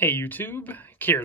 Hey YouTube,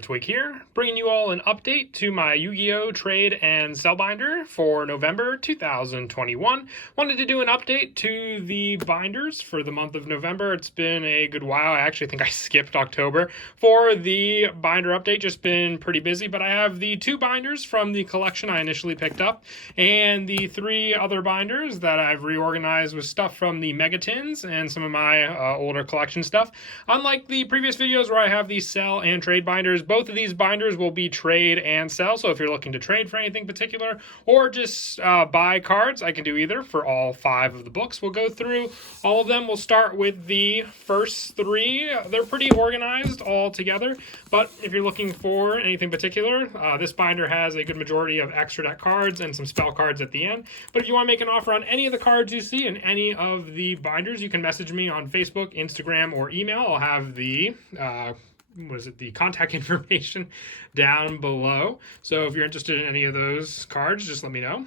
Twig here, bringing you all an update to my Yu-Gi-Oh! Trade and Sell binder for November 2021. Wanted to do an update to the binders for the month of November. It's been a good while. I actually think I skipped October for the binder update. Just been pretty busy, but I have the 2 binders from the collection I initially picked up and the 3 other binders that I've reorganized with stuff from the Megatins and some of my older collection stuff. Unlike the previous videos where I have these sell and trade binders, both of these binders will be trade and sell. So if you're looking to trade for anything particular or just buy cards, I can do either for all 5 of the books. We'll go through all of them. We'll start with the first 3. They're pretty organized all together, but if you're looking for anything particular, this binder has a good majority of extra deck cards and some spell cards at the end. But if you want to make an offer on any of the cards you see in any of the binders, you can message me on Facebook, Instagram, or email. I'll have the the contact information down below. So if you're interested in any of those cards, just let me know.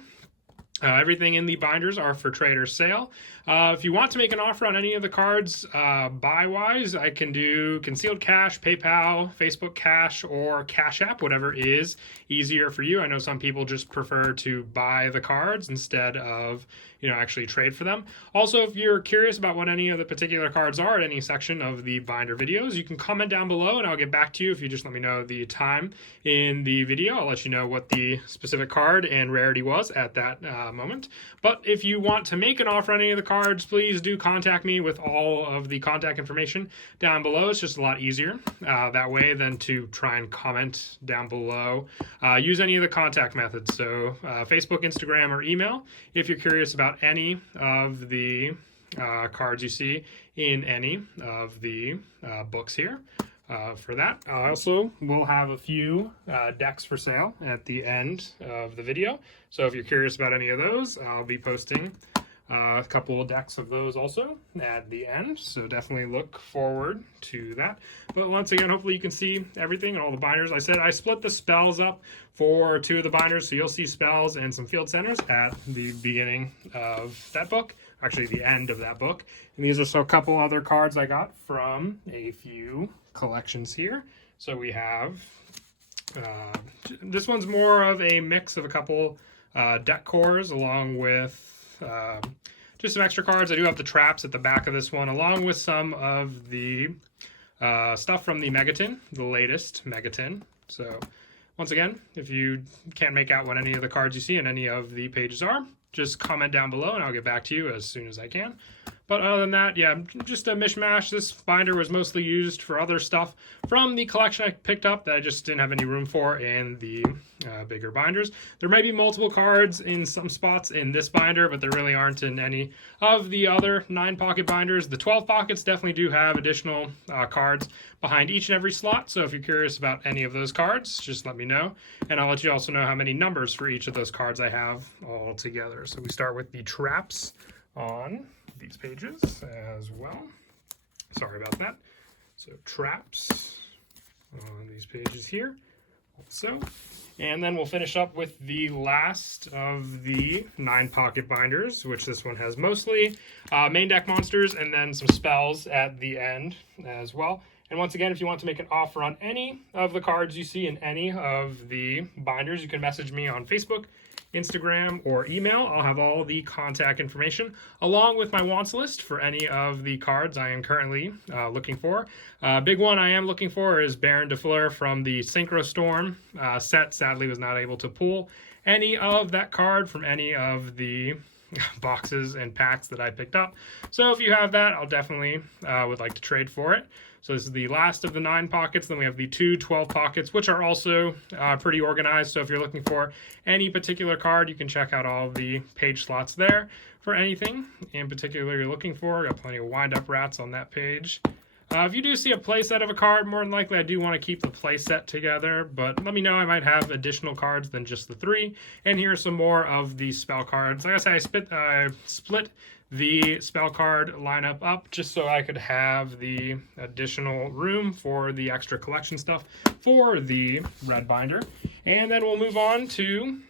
Everything in the binders are for trade or sale. If you want to make an offer on any of the cards buy-wise, I can do concealed cash, PayPal, Facebook Cash, or Cash App, whatever is easier for you. I know some people just prefer to buy the cards instead of actually trade for them. Also, if you're curious about what any of the particular cards are at any section of the binder videos, you can comment down below and I'll get back to you if you just let me know the time in the video. I'll let you know what the specific card and rarity was at that moment. But if you want to make an offer on any of the cards, please do contact me with all of the contact information down below. It's just a lot easier that way than to try and comment down below. Use any of the contact methods, so Facebook, Instagram, or email if you're curious about any of the cards you see in any of the books here. For that, I also will have a few decks for sale at the end of the video. So if you're curious about any of those, I'll be posting a couple of decks of those also at the end. So definitely look forward to that. But once again, hopefully you can see everything and all the binders. I said I split the spells up for 2 of the binders, so you'll see spells and some field centers at the beginning of that book. Actually, the end of that book. And these are a couple other cards I got from a few collections here. So we have this one's more of a mix of a couple deck cores along with just some extra cards. I do have the traps at the back of this one, along with some of the stuff from the Megatin, the latest Megatin. So once again, if you can't make out what any of the cards you see in any of the pages are, just comment down below and I'll get back to you as soon as I can. But other than that, yeah, just a mishmash. This binder was mostly used for other stuff from the collection I picked up that I just didn't have any room for in the bigger binders. There may be multiple cards in some spots in this binder, but there really aren't in any of the other 9-pocket binders. The 12 pockets definitely do have additional cards behind each and every slot. So if you're curious about any of those cards, just let me know. And I'll let you also know how many numbers for each of those cards I have all together. So we start with the traps on these pages as well. Sorry about that. So traps on these pages here also. And then we'll finish up with the last of the 9-pocket binders, which this one has mostly main deck monsters and then some spells at the end as well. And once again, if you want to make an offer on any of the cards you see in any of the binders, you can message me on Facebook, Instagram, or email. I'll have all the contact information along with my wants list for any of the cards I am currently looking for. Big one I am looking for is Baron de Fleur from the Synchro Storm set. Sadly was not able to pull any of that card from any of the boxes and packs that I picked up. So if you have that, I'll definitely would like to trade for it. So this is the last of the 9 pockets. Then we have the 2 12 pockets, which are also pretty organized. So if you're looking for any particular card, you can check out all the page slots there for anything in particular you're looking for. Got plenty of wind-up rats on that page. If you do see a playset of a card, more than likely I do want to keep the playset together, but let me know. I might have additional cards than just the 3. And here are some more of the spell cards. Like I said, I split the spell card lineup up just so I could have the additional room for the extra collection stuff for the red binder. And then we'll move on to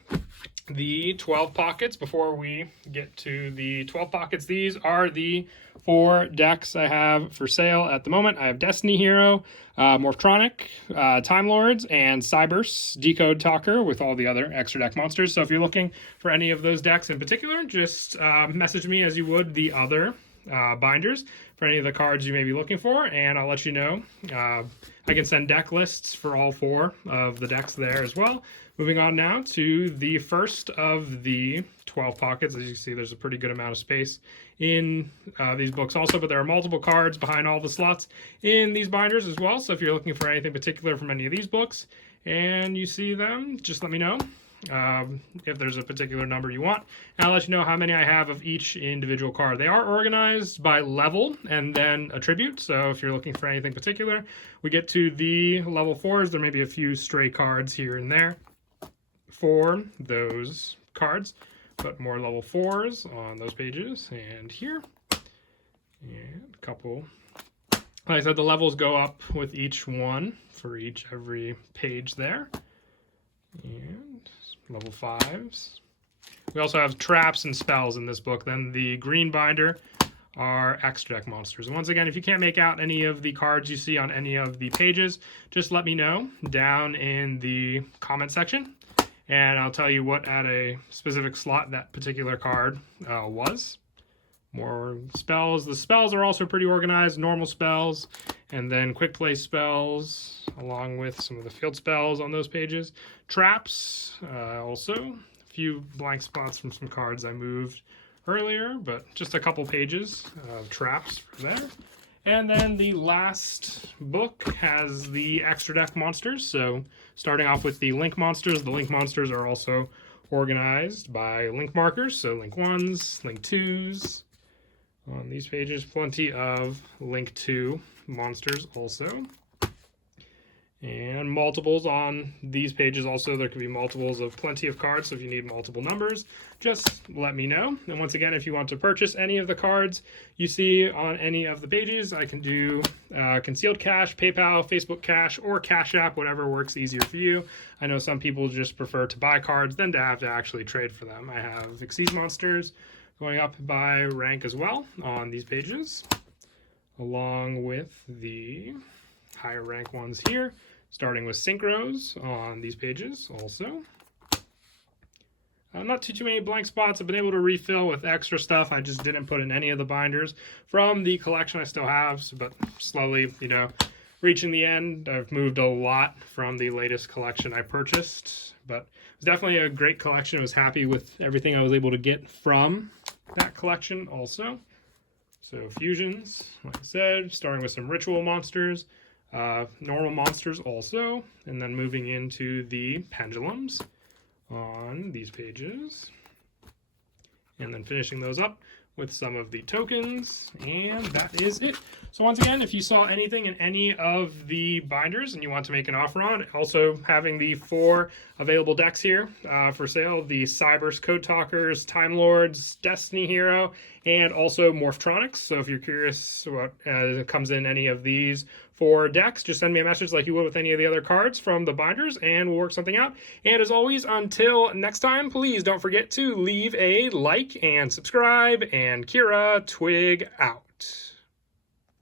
the 12 pockets. Before we get to the 12 pockets, these are the 4 decks I have for sale at the moment. I have Destiny Hero, Morphtronic, Time Lords, and Cyberse Decode Talker with all the other extra deck monsters. So if you're looking for any of those decks in particular, just message me as you would the other binders for any of the cards you may be looking for, and I'll let you know. I can send deck lists for all 4 of the decks there as well. Moving on now to the first of the 12 pockets. As you see, there's a pretty good amount of space in these books also, but there are multiple cards behind all the slots in these binders as well. So if you're looking for anything particular from any of these books and you see them, just let me know. If there's a particular number you want, and I'll let you know how many I have of each individual card. They are organized by level and then attribute, so if you're looking for anything particular, we get to the level 4s. There may be a few stray cards here and there for those cards, but more level 4s on those pages and here, and a couple. Like I said, the levels go up with each one for every page there, and level 5s. We also have traps and spells in this book. Then the green binder are extra deck monsters. And once again, if you can't make out any of the cards you see on any of the pages, just let me know down in the comment section, and I'll tell you what at a specific slot that particular card was. More spells. The spells are also pretty organized. Normal spells, and then quick play spells, along with some of the field spells on those pages. Traps, also a few blank spots from some cards I moved earlier, but just a couple pages of traps for there. And then the last book has the extra deck monsters. So starting off with the link monsters. The link monsters are also organized by link markers. So link 1s, link 2s. On these pages, plenty of link 2 monsters also. And multiples on these pages also. There could be multiples of plenty of cards, so if you need multiple numbers, just let me know. And once again, if you want to purchase any of the cards you see on any of the pages, I can do concealed cash, PayPal, Facebook Cash, or Cash App, whatever works easier for you. I know some people just prefer to buy cards than to have to actually trade for them. I have Xyz monsters going up by rank as well on these pages, along with the higher rank ones here, starting with synchros on these pages also. Not too many blank spots. I've been able to refill with extra stuff. I just didn't put in any of the binders from the collection I still have, but slowly, reaching the end. I've moved a lot from the latest collection I purchased, but it was definitely a great collection. I was happy with everything I was able to get from that collection also. So fusions, like I said, starting with some ritual monsters, normal monsters also, and then moving into the pendulums on these pages, and then finishing those up with some of the tokens, and that is it. So once again, if you saw anything in any of the binders and you want to make an offer on, also having the 4 available decks here for sale, the Cyberse Code Talkers, Time Lords, Destiny Hero, and also Morphtronics. So if you're curious what comes in any of these 4 decks, just send me a message like you would with any of the other cards from the binders, and we'll work something out. And as always, until next time, please don't forget to leave a like and subscribe, and Kira Twig out.